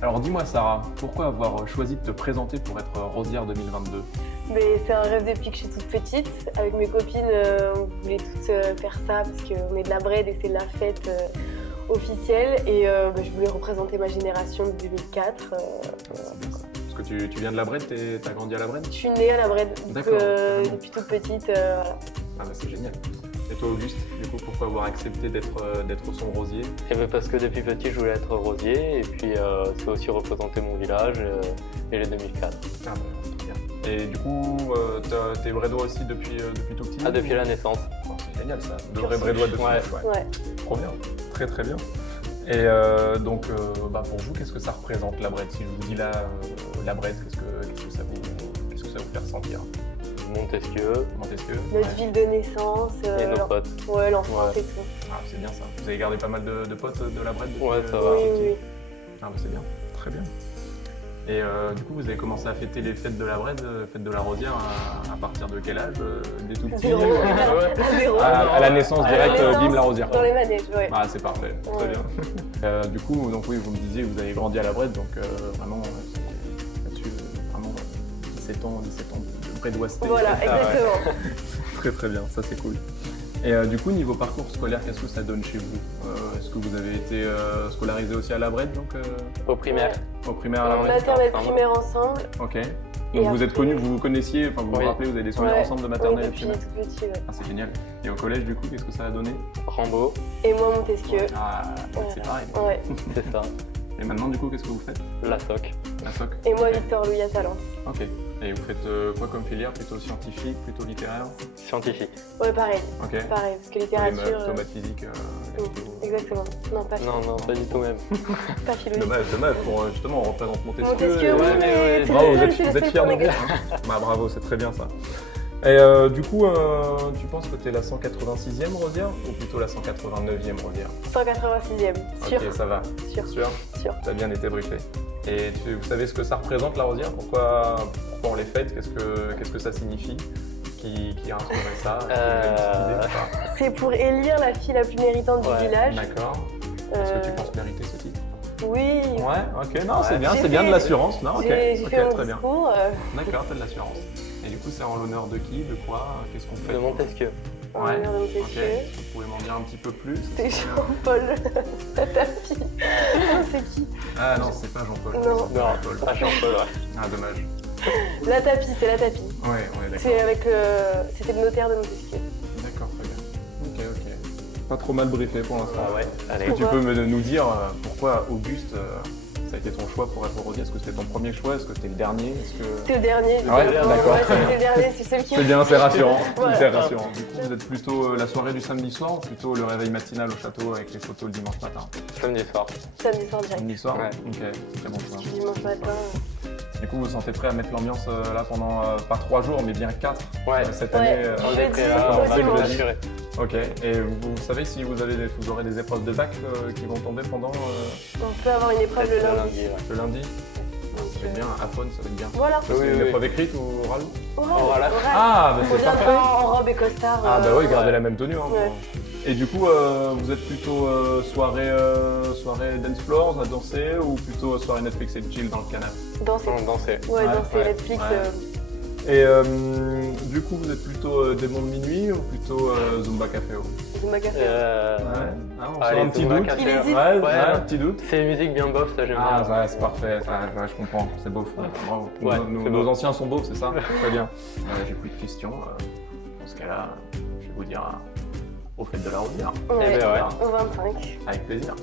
Alors dis-moi Sarah, pourquoi avoir choisi de te présenter pour être rosière 2022? Mais c'est un rêve depuis que je suis toute petite. Avec mes copines, on voulait toutes faire ça parce qu'on est de la Brède et c'est la fête officielle. Et je voulais représenter ma génération de 2004. C'est bien ça. Parce que tu viens de la Brède, t'as grandi à la Brède? Je suis née à la Brède, donc D'accord. depuis toute petite. Voilà. Ah bah c'est génial. Et toi Auguste, du coup pourquoi avoir accepté d'être son rosier? Et ben parce que depuis petit je voulais être rosier et puis c'est aussi représenter mon village et les 2004. Ah bah, très bien. Et du coup, t'es brédois aussi depuis tout petit? Ah, depuis la naissance. Oh, c'est génial ça, de vrais brédois de Ouais. souche, Ouais. Trop bien, très très bien. Et donc pour vous, qu'est-ce que ça représente la Brède? Si je vous dis la Brède, qu'est-ce que ça vous fait ressentir? Montesquieu Montesquieu? Notre Ouais. ville de naissance. et nos potes. Ouais, l'enfance Ouais. et tout. Ah, c'est bien ça. Vous avez gardé pas mal de potes de la Brède depuis, Ouais, ça depuis va. Oui, petit? oui. Ah bah c'est bien, très bien. Et du coup, vous avez commencé à fêter les fêtes de la Brède, fêtes de la Rosière, à partir de quel âge? Dès tout petit? Zéro. Ouais. À zéro. À la naissance À la directe, naissance, bim la Rosière. Dans les manèges, ouais. Ah c'est parfait, très Ouais. bien. Du coup, donc oui, vous me disiez, vous avez grandi à la Brède, donc vraiment, c'est là-dessus, vraiment 17 ans de brédoisseté. Voilà, c'est ça, ouais. exactement. Très très bien, ça c'est cool. Et du coup, niveau parcours scolaire, qu'est-ce que ça donne chez vous? Est-ce que vous avez été scolarisé aussi à la Brède, donc Au primaire. au primaire à la On Brède? maternelle ensemble. primaire ensemble. Ok. Et Donc vous êtes après- connus, vous vous connaissiez, enfin vous vous Oui. rappelez, vous avez des souvenirs Ouais. ensemble de Oui, maternelle et depuis primaire? tout petit, ouais. Ah c'est génial. Et au collège du coup, qu'est-ce que ça a donné? Rambo, Et moi, Montesquieu. Ah c'est pareil. Ouais. c'est ça. Et maintenant du coup, qu'est-ce que vous faites? La SOC. La SOC? Et moi, Victor Louis à Talence. Ok. Et vous faites quoi comme filière? Plutôt scientifique, plutôt littéraire? Scientifique. Ouais, pareil. Ok. Pareil, parce que Les littérature. maths, maths, physique, Exactement. Non, pas Non, non, pas du tout même. pas philo. Dommage, pour justement on représente Montesquieu. Montesquieu, oui, ouais, mais ouais. c'est Bravo, le vous seul, êtes, c'est le vous êtes seul fiers qu'on de a vous? gagné. Bah bravo, c'est très bien ça. Et du coup, tu penses que tu es la 186e Rosière ou plutôt la 189e Rosière? 186e, sûr. Ok, ça va. Sûr. Sûr? Sûr. T'as bien été briefé. Et vous savez ce que ça représente la Rosière? Pourquoi on les fête? Qu'est-ce que ça signifie? Qui a instauré ça? Qui vous a une petite idée ou pas? C'est pour élire la fille la plus méritante du Ouais, village. D'accord. Est-ce que tu Euh, penses mériter ce titre? Oui. Ouais, ok, non, c'est Ouais. bien, J'ai c'est bien de fait- l'assurance. Non, ok, J'ai ok, fait mon très bien. discours. D'accord, t'as de l'assurance. Et du coup, c'est en l'honneur de qui? De quoi? Qu'est-ce qu'on fait? De Montesquieu. En Ouais, l'honneur de ok. Montesquieu. Vous pouvez m'en dire un petit peu plus? C'est Jean-Paul, ta fille. Non, c'est qui? Ah non, c'est pas Jean-Paul. Non. C'est Non, Jean-Paul. pas Jean-Paul, ouais. Ah, dommage. La tapis, c'est la tapis. Ouais, d'accord. C'est avec c'était le notaire de Montesquieu. D'accord, très bien. Ok. Pas trop mal briefé pour l'instant. Ah ouais, allez. Est-ce que tu Pourquoi peux nous dire pourquoi Auguste, ça a été ton choix pour être rosier? Est-ce que c'était ton premier choix? Est-ce que c'était le dernier? C'était le dernier. Ah ouais, évidemment. d'accord. Ouais, c'était le dernier, c'est celui qui. C'est bien, c'est rassurant. Voilà. Hyper rassurant. Du coup, vous êtes plutôt la soirée du samedi soir ou plutôt le réveil matinal au château avec les photos le dimanche matin? Samedi soir. Samedi soir direct. Samedi soir? Ouais. Ok, très bon choix. Dimanche matin. Du coup, vous vous sentez prêt à mettre l'ambiance là pendant pas 3 jours, mais bien 4 Ouais. cette Ouais. année? On Jeudi, est prêt à on va dimanche. le assurer. Ok. Et vous savez si vous aurez des épreuves de bac qui vont tomber pendant On peut avoir une épreuve le lundi. ouais. le lundi? Donc, Ça va être bien, Aphone, ça va être bien. Voilà. C'est Oui, une oui. épreuve écrite ou orale? Oral. Ah, bah Faut c'est bien le parfait. faire en robe et costard. Ah bah oui, gardez ouais. la même tenue. Hein, Ouais. Et du coup, vous êtes plutôt soirée dance floor à danser ou plutôt soirée Netflix et chill dans le canapé? Danser. On dansait. Ouais, Ouais, danser ouais, Netflix. ouais. Et du coup, vous êtes plutôt démon de minuit ou plutôt Zumba Caféo? Zumba Café. Ah, on allez, sent un petit Zumba doute. Café. Il hésite. Ouais, Ouais. un petit doute. C'est une musique bien bof, ça j'aime Ah, bien. ouais, c'est parfait, ça, ouais, je comprends, c'est beau. Bravo. Ouais, c'est Nos beau. anciens sont beaux, c'est ça? Très bien. J'ai plus de questions. Dans ce cas-là, je vais vous dire au fait de la Rosière. Ouais, Eh ben ouais. au 25. Avec plaisir.